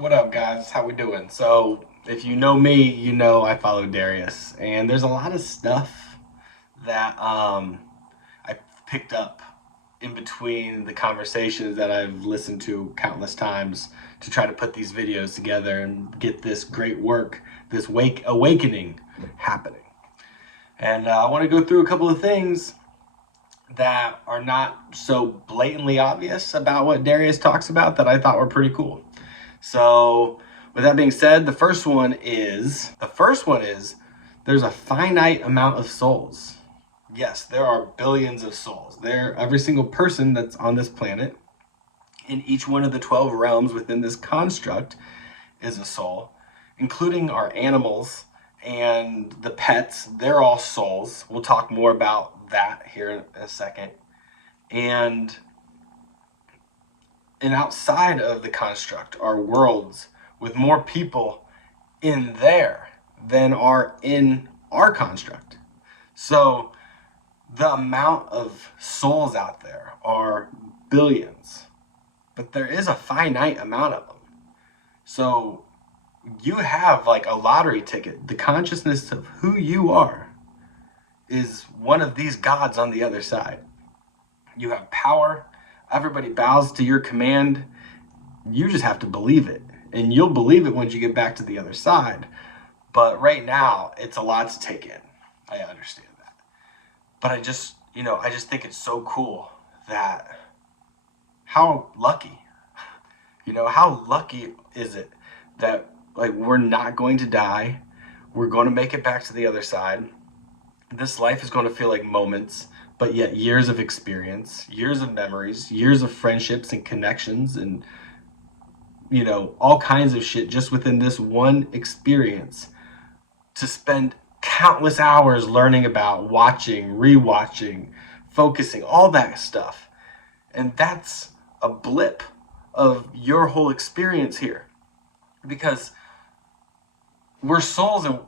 What up, guys? How we doing? So, if you know me, you know I follow Darius, and there's a lot of stuff that I picked up in between the conversations that I've listened to countless times to try to put these videos together and get this great work, this awakening happening. And I want to go through a couple of things that are not so blatantly obvious about what Darius talks about that I thought were pretty cool. So, with that being said, the first one is there's a finite amount of souls. Yes, there are billions of souls. Every single person that's on this planet in each one of the 12 realms within this construct is a soul, including our animals and the pets. They're all souls. We'll talk more about that here in a second. And outside of the construct are worlds with more people in there than are in our construct. So the amount of souls out there are billions, but there is a finite amount of them. So you have like a lottery ticket. The consciousness of who you are is one of these gods on the other side. You have power. Everybody bows to your command. You just have to believe it. And you'll believe it once you get back to the other side. But right now, it's a lot to take in. I understand that. But I just think it's so cool that how lucky, how lucky is it that like we're not going to die. We're going to make it back to the other side. This life is going to feel like moments, but yet years of experience, years of memories, years of friendships and connections and all kinds of shit just within this one experience, to spend countless hours learning about, watching, rewatching, focusing, all that stuff. And that's a blip of your whole experience here, because we're souls and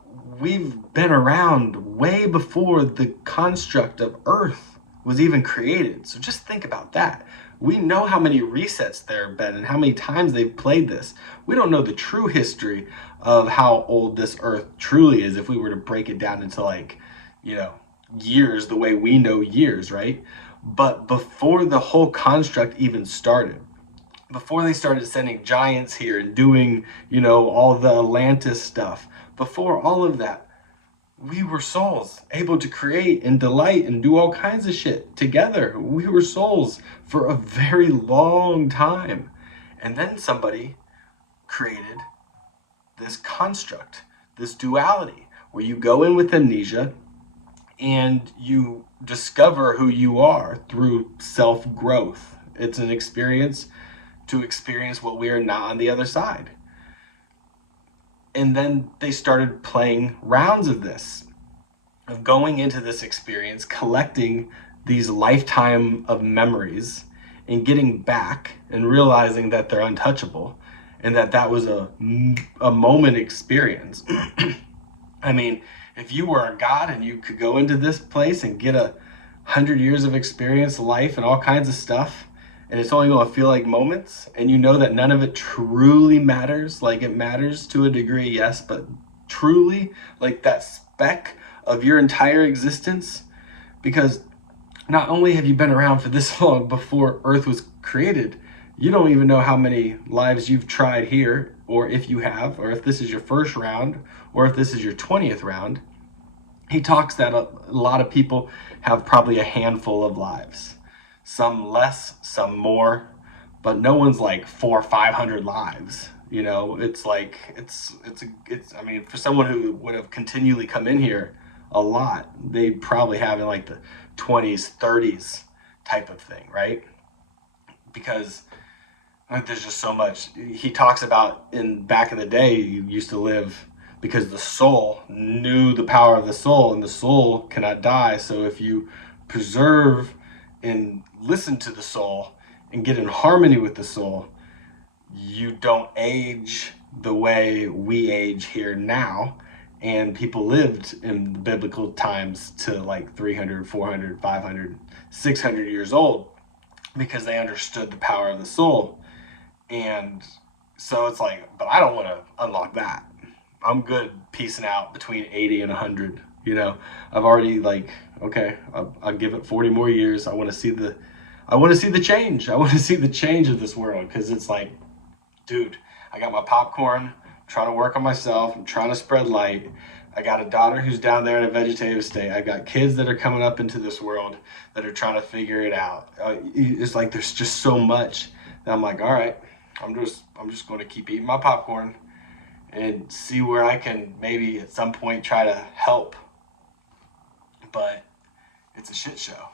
we've been around way before the construct of Earth was even created. So just think about that. We know how many resets there have been and how many times they've played this. We don't know the true history of how old this Earth truly is if we were to break it down into years, the way we know years, right? But before the whole construct even started, before they started sending giants here and doing, all the Atlantis stuff, before all of that, we were souls able to create and delight and do all kinds of shit together. We were souls for a very long time. And then somebody created this construct, this duality, where you go in with amnesia and you discover who you are through self-growth. It's an experience to experience what we are not on the other side. And then they started playing rounds of this, of going into this experience, collecting these lifetime of memories and getting back and realizing that they're untouchable and that was a moment experience. I mean, if you were a god and you could go into this place and get 100 years of experience, life, and all kinds of stuff, and it's only going to feel like moments, and you know that none of it truly matters. Like, it matters to a degree, yes, but truly, like that speck of your entire existence, because not only have you been around for this long before Earth was created, you don't even know how many lives you've tried here, or if you have, or if this is your first round, or if this is your 20th round. He talks that a lot of people have probably a handful of lives. Some less, some more, but no one's like 400 or 500 lives. It's like, I mean, for someone who would have continually come in here a lot, they probably have in like the 20s, 30s type of thing, right? Because like, there's just so much. He talks about back in the day, you used to live because the soul knew the power of the soul, and the soul cannot die. So if you preserve and listen to the soul and get in harmony with the soul, you don't age the way we age here now. And people lived in the biblical times to like 300, 400, 500, 600 years old because they understood the power of the soul. And So it's like, but I don't want to unlock that. I'm good piecing out between 80 and 100. I've already like, okay, I'll give it 40 more years. I want to see the change. I want to see the change of this world, because it's like, dude, I got my popcorn, I'm trying to work on myself, I'm trying to spread light. I got a daughter who's down there in a vegetative state. I got kids that are coming up into this world that are trying to figure it out. It's like there's just so much that I'm like, all right, I'm just going to keep eating my popcorn and see where I can maybe at some point try to help. But it's a shit show.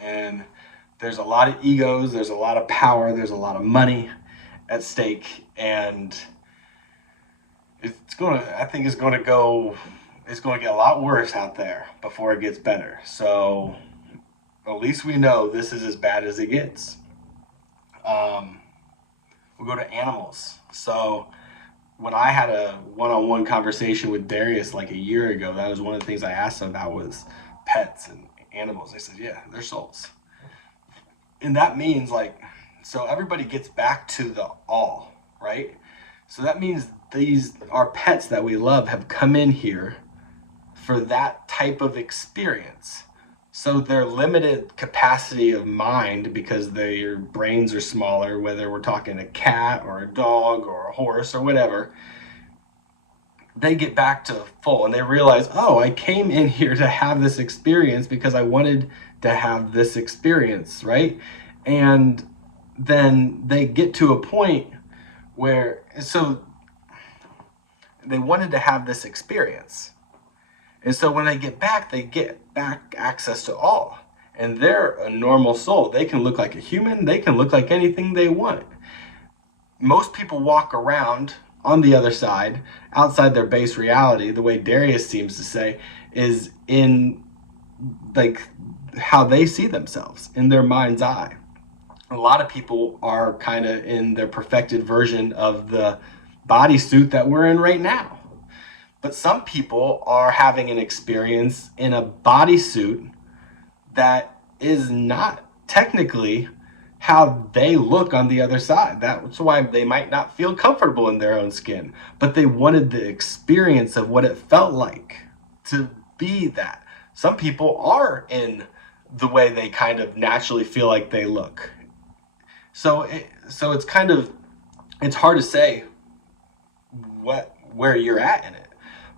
And there's a lot of egos, there's a lot of power, there's a lot of money at stake, and I think it's going to get a lot worse out there before it gets better. So at least we know this is as bad as it gets. We'll go to animals. So when I had a one-on-one conversation with Darius like a year ago, that was one of the things I asked him about, was pets and animals. They said, yeah, they're souls. And that means, like, so everybody gets back to the all, right? So that means our pets that we love have come in here for that type of experience. So their limited capacity of mind, because their brains are smaller, whether we're talking a cat or a dog or a horse or whatever, they get back to full and they realize, oh, I came in here to have this experience because I wanted to have this experience, right? And then they get to a point where, so they wanted to have this experience. And so when they get back access to all. And they're a normal soul. They can look like a human. They can look like anything they want. Most people walk around on the other side, outside their base reality, the way Darius seems to say, is in like how they see themselves in their mind's eye. A lot of people are kind of in their perfected version of the bodysuit that we're in right now. But some people are having an experience in a bodysuit that is not technically how they look on the other side. That's why they might not feel comfortable in their own skin, but they wanted the experience of what it felt like to be that. Some people are in the way they kind of naturally feel like they look. So it's kind of, it's hard to say where you're at in it,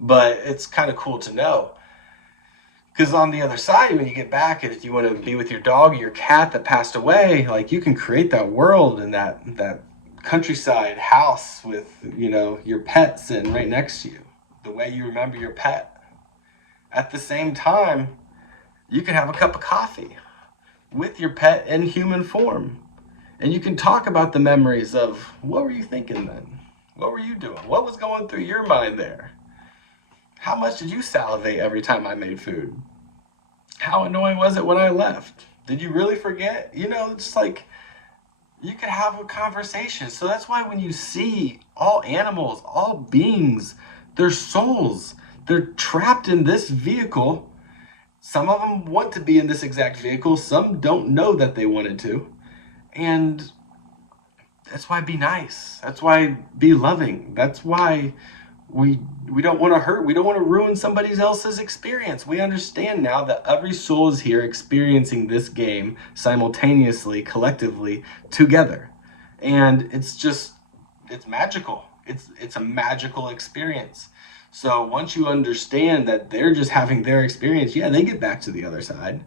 but it's kind of cool to know. Because on the other side, when you get back, if you want to be with your dog or your cat that passed away, like, you can create that world and that countryside house with, your pets and right next to you, the way you remember your pet. At the same time, you can have a cup of coffee with your pet in human form. And you can talk about the memories of, what were you thinking then? What were you doing? What was going through your mind there? How much did you salivate every time I made food? How annoying was it when I left? Did you really forget? Just like, you could have a conversation. So that's why when you see all animals, all beings, they're souls. They're trapped in this vehicle. Some of them want to be in this exact vehicle. Some don't know that they wanted to. And that's why be nice. That's why be loving. That's why we don't want to hurt. We don't want to ruin somebody else's experience. We understand now that every soul is here experiencing this game simultaneously, collectively, together. And it's magical. It's a magical experience. So once you understand that they're just having their experience, yeah, they get back to the other side.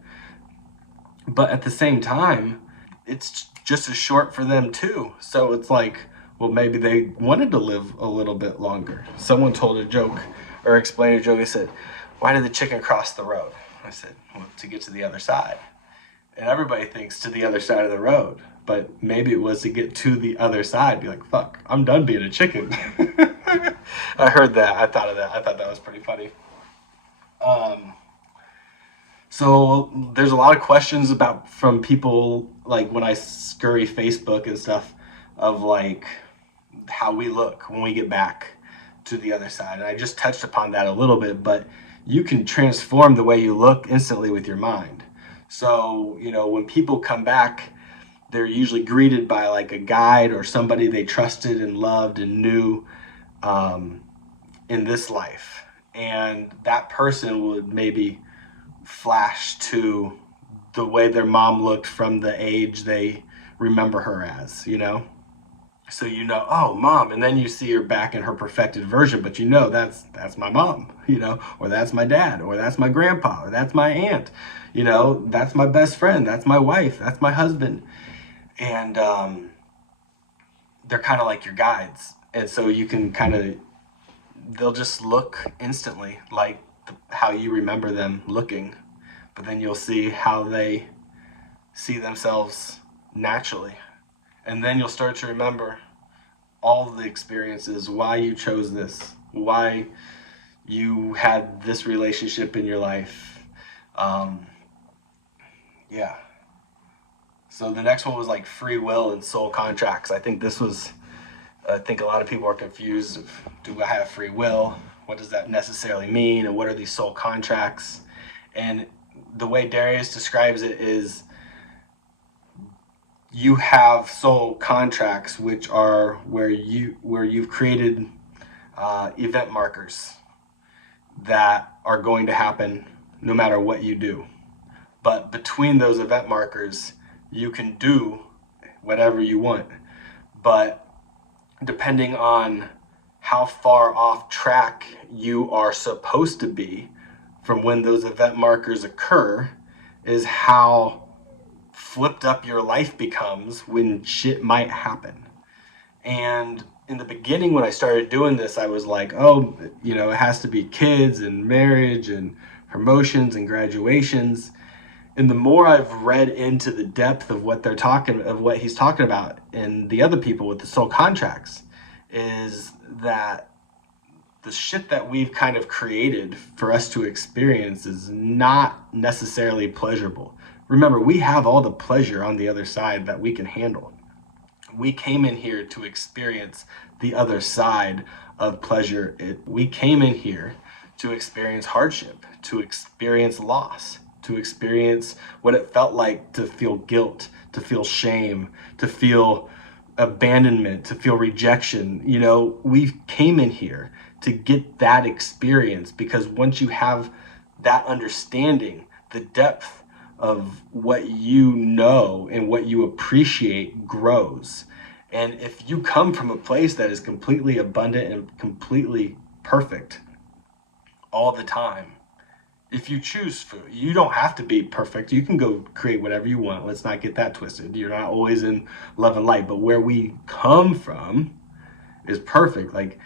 But at the same time, it's just as short for them too. So it's like, well, maybe they wanted to live a little bit longer. Someone told a joke or explained a joke. They said, why did the chicken cross the road? I said, well, to get to the other side. And everybody thinks to the other side of the road, but maybe it was to get to the other side. Be like, fuck, I'm done being a chicken. I heard that. I thought of that. I thought that was pretty funny. So there's a lot of questions from people, like when I scurry Facebook and stuff, of like how we look when we get back to the other side. And I just touched upon that a little bit, but you can transform the way you look instantly with your mind. So, when people come back, they're usually greeted by like a guide or somebody they trusted and loved and knew in this life. And that person would maybe flash to the way their mom looked from the age they remember her as, you know? So you know, oh, mom, and then you see her back in her perfected version, but you know that's my mom, you know, or that's my dad, or that's my grandpa, or that's my aunt, you know, that's my best friend, that's my wife, that's my husband. And they're kind of like your guides. And so you can kind of, they'll just look instantly like how you remember them looking, but then you'll see how they see themselves naturally. And then you'll start to remember all the experiences, why you chose this, why you had this relationship in your life. Yeah. So the next one was like free will and soul contracts. I think a lot of people are confused. Do I have free will? What does that necessarily mean? And what are these soul contracts? And the way Darius describes it is you have soul contracts, which are where you've created event markers that are going to happen no matter what you do. But between those event markers, you can do whatever you want. But depending on how far off track you are supposed to be from when those event markers occur is how flipped up your life becomes when shit might happen. And in the beginning, when I started doing this, I was like, oh, you know, it has to be kids and marriage and promotions and graduations. And the more I've read into the depth of what he's talking about, and the other people with the soul contracts, is that the shit that we've kind of created for us to experience is not necessarily pleasurable. Remember, we have all the pleasure on the other side that we can handle. We came in here to experience the other side of pleasure. We came in here to experience hardship, to experience loss, to experience what it felt like to feel guilt, to feel shame, to feel abandonment, to feel rejection. You know, we came in here to get that experience, because once you have that understanding, the depth of what you know and what you appreciate grows. And if you come from a place that is completely abundant and completely perfect all the time, if you choose food, you don't have to be perfect. You can go create whatever you want. Let's not get that twisted. You're not always in love and light. But where we come from is perfect. Like,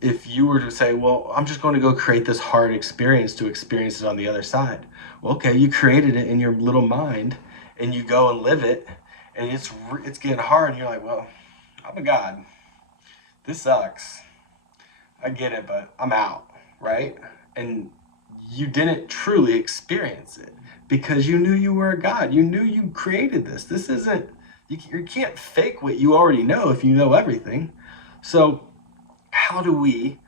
if you were to say, well, I'm just going to go create this hard experience to experience it on the other side. Well, okay, you created it in your little mind, and you go and live it, and it's getting hard, and you're like, well, I'm a God. This sucks. I get it, but I'm out, right? And you didn't truly experience it because you knew you were a God. You knew you created this. This isn't, you can't fake what you already know if you know everything. So how do we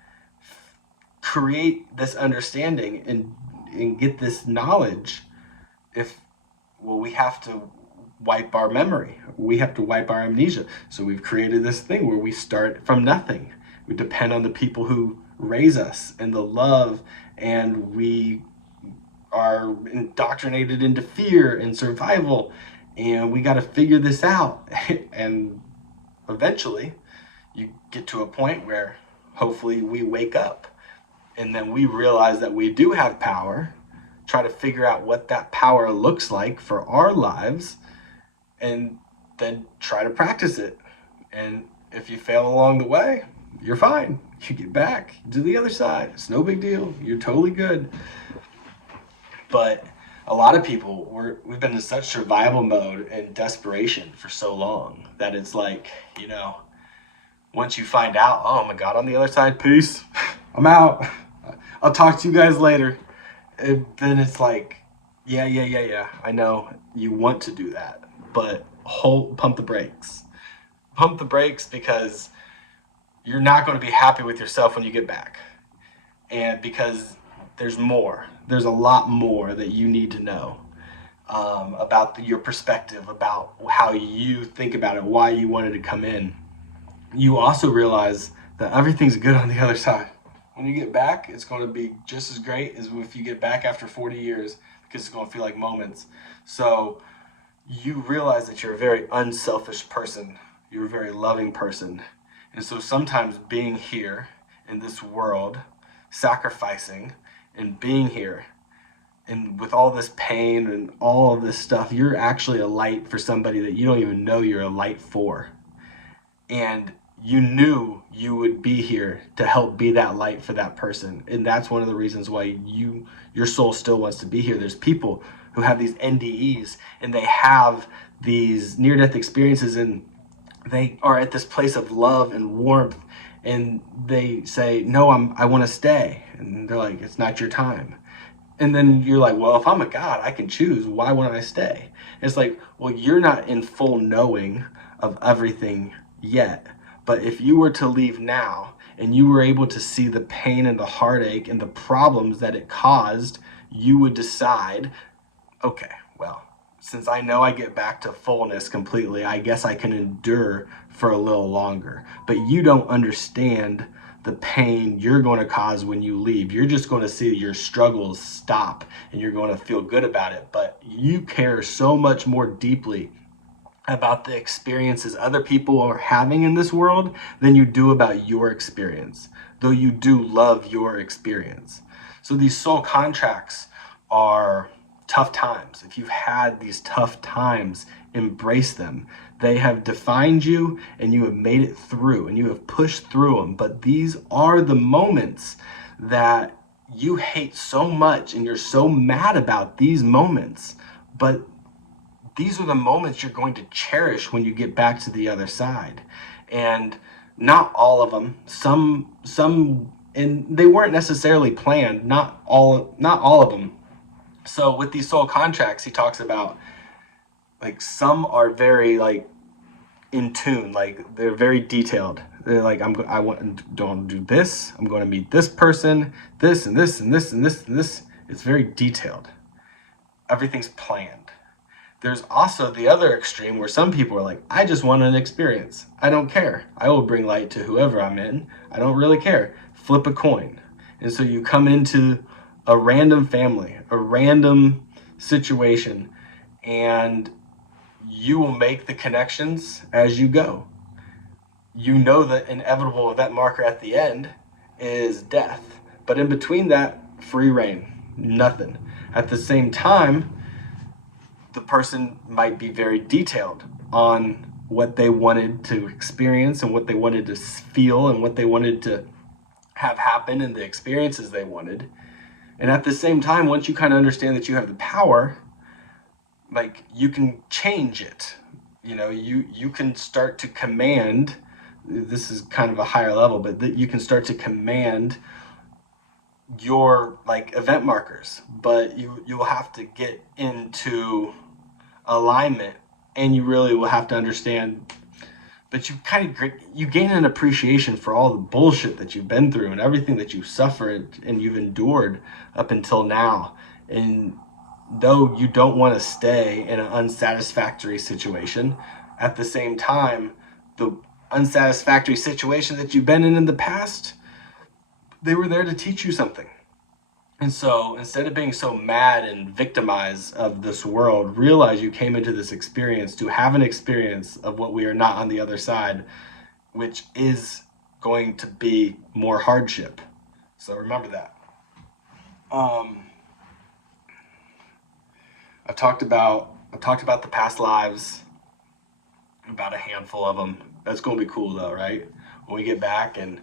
create this understanding and get this knowledge? We have to wipe our memory. We have to wipe our amnesia. So we've created this thing where we start from nothing. We depend on the people who raise us and the love, and we are indoctrinated into fear and survival, and we got to figure this out. And eventually you get to a point where hopefully we wake up, and then we realize that we do have power, try to figure out what that power looks like for our lives, and then try to practice it. And if you fail along the way, you're fine. You get back to the other side. It's no big deal. You're totally good. But a lot of people, we've been in such survival mode and desperation for so long that it's like, you know, once you find out, oh my God, on the other side, peace, I'm out. I'll talk to you guys later. And then it's like, yeah. I know you want to do that, but pump the brakes. Pump the brakes, because you're not going to be happy with yourself when you get back. And because there's more. There's a lot more that you need to know. about your perspective, about how you think about it, why you wanted to come in, you also realize that everything's good on the other side. When you get back, it's going to be just as great as if you get back after 40 years, because it's going to feel like moments. So you realize that you're a very unselfish person. You're a very loving person. And so sometimes being here in this world, sacrificing and being here, and with all this pain and all of this stuff, you're actually a light for somebody that you don't even know you're a light for. And you knew you would be here to help be that light for that person. And that's one of the reasons why your soul still wants to be here. There's people who have these NDEs and they have these near-death experiences, and they are at this place of love and warmth, and they say, no, I want to stay. And they're like, it's not your time. And then you're like, well, if I'm a God, I can choose. Why wouldn't I stay? It's like, well, you're not in full knowing of everything yet. But if you were to leave now and you were able to see the pain and the heartache and the problems that it caused, you would decide, okay, well, since I know I get back to fullness completely, I guess I can endure for a little longer. But you don't understand the pain you're going to cause when you leave. You're just going to see your struggles stop and you're going to feel good about it. But you care so much more deeply about the experiences other people are having in this world than you do about your experience, though you do love your experience. So these soul contracts are tough times. If you've had these tough times, embrace them. They have defined you and you have made it through and you have pushed through them. But these are the moments that you hate so much and you're so mad about these moments. But these are the moments you're going to cherish when you get back to the other side. And not all of them, some, and they weren't necessarily planned, not all of them. So with these soul contracts, he talks about, like, some are very, like, in tune, like they're very detailed. They're like, don't do this. I'm going to meet this person, this and this and this and this and this. It's very detailed. Everything's planned. There's also the other extreme where some people are like, I just want an experience. I don't care. I will bring light to whoever I'm in. I don't really care. Flip a coin. And so you come into a random family, a random situation, and you will make the connections as you go. You know the inevitable event marker at the end is death. But in between that, free reign, nothing. At the same time, the person might be very detailed on what they wanted to experience and what they wanted to feel and what they wanted to have happen and the experiences they wanted. And at the same time, once you kind of understand that you have the power, like, you can change it. You know, you can start to command, this is kind of a higher level, but that you can start to command your, like, event markers, but you'll have to get into alignment, and you really will have to understand, but you gain an appreciation for all the bullshit that you've been through and everything that you've suffered and you've endured up until now. And though you don't want to stay in an unsatisfactory situation, at the same time, the unsatisfactory situation that you've been in the past, they were there to teach you something. And so instead of being so mad and victimized of this world, realize you came into this experience to have an experience of what we are not on the other side, which is going to be more hardship. So remember that. I've talked about the past lives, about a handful of them. That's going to be cool though, right? When we get back and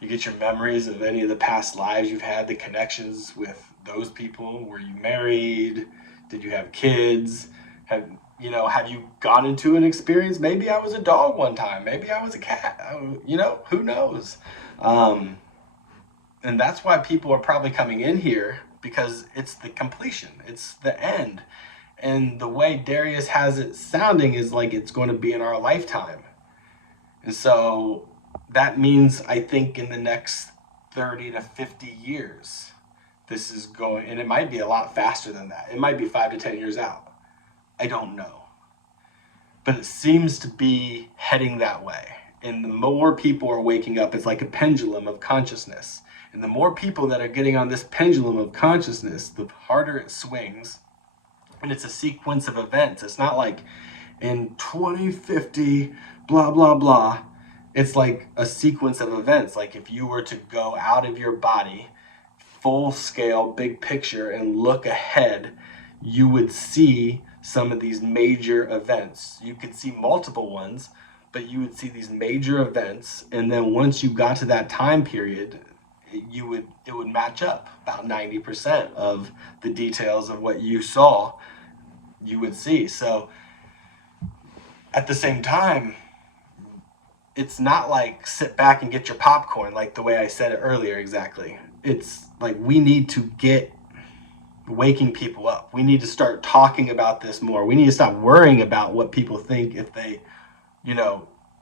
you get your memories of any of the past lives you've had, the connections with those people. Were you married? Did you have kids? Have you gone into an experience? Maybe I was a dog one time. Maybe I was a cat. Who knows? And that's why people are probably coming in here, because it's the completion. It's the end. And the way Darius has it sounding is like it's going to be in our lifetime. And so that means, I think, in the next 30 to 50 years, this is going, and it might be a lot faster than that. It might be 5 to 10 years out. I don't know. But it seems to be heading that way. And the more people are waking up, it's like a pendulum of consciousness. And the more people that are getting on this pendulum of consciousness, the harder it swings. And it's a sequence of events. It's not like in 2050, blah, blah, blah. It's like a sequence of events. Like if you were to go out of your body, full scale, big picture, and look ahead, you would see some of these major events. You could see multiple ones, but you would see these major events. And then once you got to that time period, it would match up. About 90% of the details of what you saw, you would see. So at the same time, it's not like sit back and get your popcorn, like the way I said it earlier exactly. It's like we need to get waking people up. We need to start talking about this more. We need to stop worrying about what people think if they,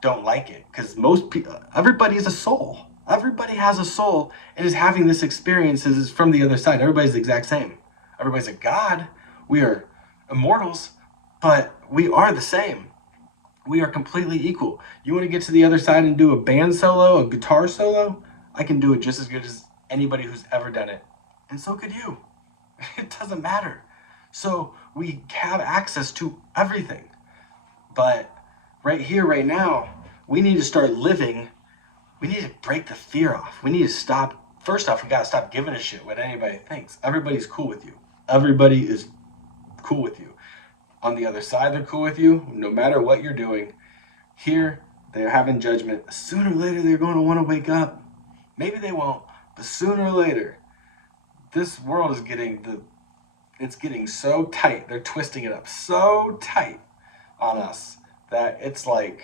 don't like it. Because most people, everybody is a soul. Everybody has a soul and is having this experience is from the other side. Everybody's the exact same. Everybody's a god. We are immortals, but we are the same. We are completely equal. You want to get to the other side and do a band solo, a guitar solo? I can do it just as good as anybody who's ever done it. And so could you. It doesn't matter. So we have access to everything. But right here, right now, we need to start living. We need to break the fear off. We need to stop. First off, we got to stop giving a shit what anybody thinks. Everybody's cool with you. Everybody is cool with you. On the other side, they're cool with you, no matter what you're doing. Here, they're having judgment. Sooner or later, they're going to want to wake up. Maybe they won't, but sooner or later, this world is it's getting so tight. They're twisting it up so tight on us that it's like,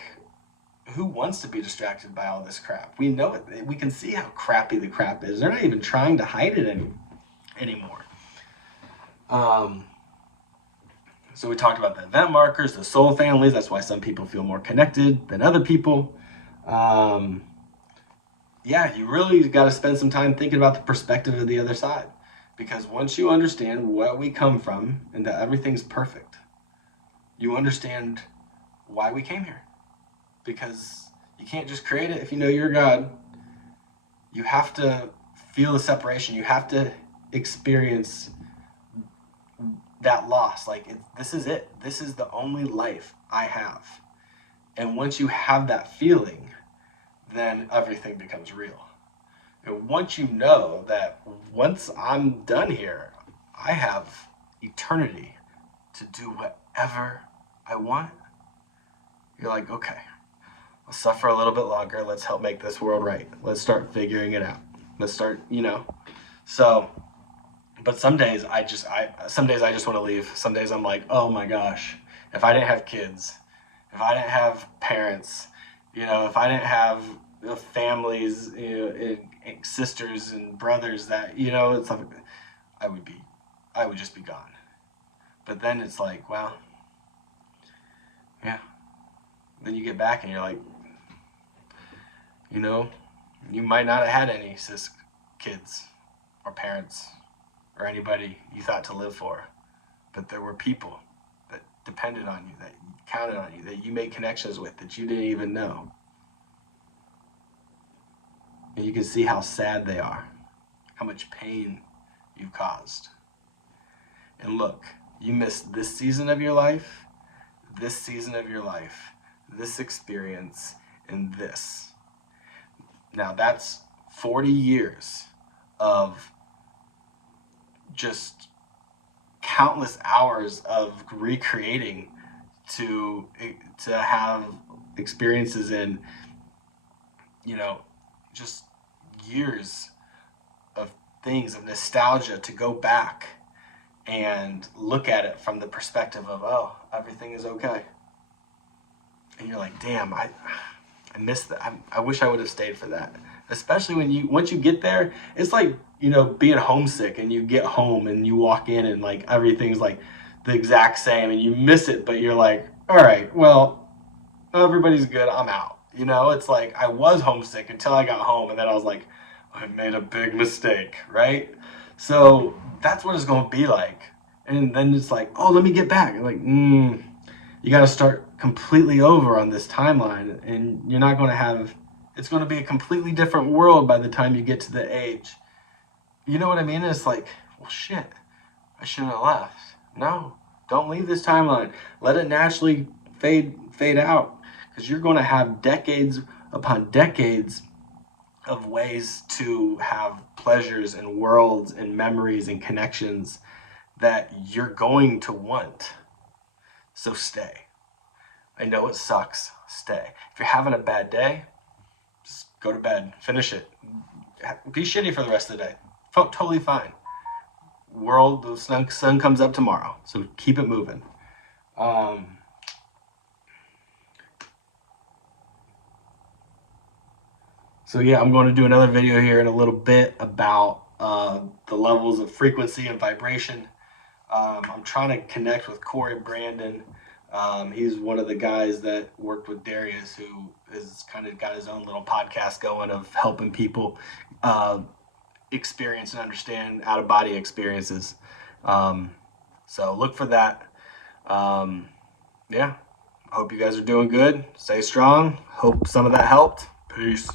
who wants to be distracted by all this crap? We know it. We can see how crappy the crap is. They're not even trying to hide it anymore. So we talked about the event markers, the soul families. That's why some people feel more connected than other people. You really got to spend some time thinking about the perspective of the other side. Because once you understand where we come from and that everything's perfect, you understand why we came here. Because you can't just create it if you know you're God. You have to feel the separation. You have to experience that loss. Like, this is it. This is the only life I have. And once you have that feeling, then everything becomes real. And once you know that once I'm done here, I have eternity to do whatever I want, you're like, okay, I'll suffer a little bit longer. Let's help make this world right. Let's start figuring it out. Let's start, So, but some days I just want to leave. Some days I'm like, oh my gosh, if I didn't have kids, if I didn't have parents, if I didn't have families, and sisters and brothers that, it's like, I would just be gone. But then it's like, well, yeah. Then you get back and you're like, you might not have had any kids or parents or anybody you thought to live for, but there were people that depended on you, that counted on you, that you made connections with, that you didn't even know. And you can see how sad they are, how much pain you've caused. And look, you missed this season of your life, this season of your life, this experience, and this. Now that's 40 years of just countless hours of recreating to have experiences in, just years of things, of nostalgia, to go back and look at it from the perspective of, oh, everything is okay. And you're like, damn, I missed that. I wish I would have stayed for that. Especially once you get there, it's like, being homesick and you get home and you walk in and like everything's like the exact same and you miss it, but you're like, all right, well, everybody's good, I'm out. It's like I was homesick until I got home and then I was like, I made a big mistake, right? So that's what it's going to be like. And then it's like, oh, let me get back. Like, you got to start completely over on this timeline, and you're not going to have, it's going to be a completely different world by the time you get to the age. You know what I mean? It's like, well, shit, I shouldn't have left. No, don't leave this timeline. Let it naturally fade out, because you're going to have decades upon decades of ways to have pleasures and worlds and memories and connections that you're going to want. So stay. I know it sucks. Stay. If you're having a bad day, just go to bed. Finish it. Be shitty for the rest of the day. Totally fine. The sun comes up tomorrow. So keep it moving. So yeah, I'm going to do another video here in a little bit about the levels of frequency and vibration. I'm trying to connect with Corey Brandon. He's one of the guys that worked with Darius, who has kind of got his own little podcast going of helping people experience and understand out-of-body experiences. So look for that. Yeah, hope you guys are doing good. Stay strong. Hope some of that helped. Peace.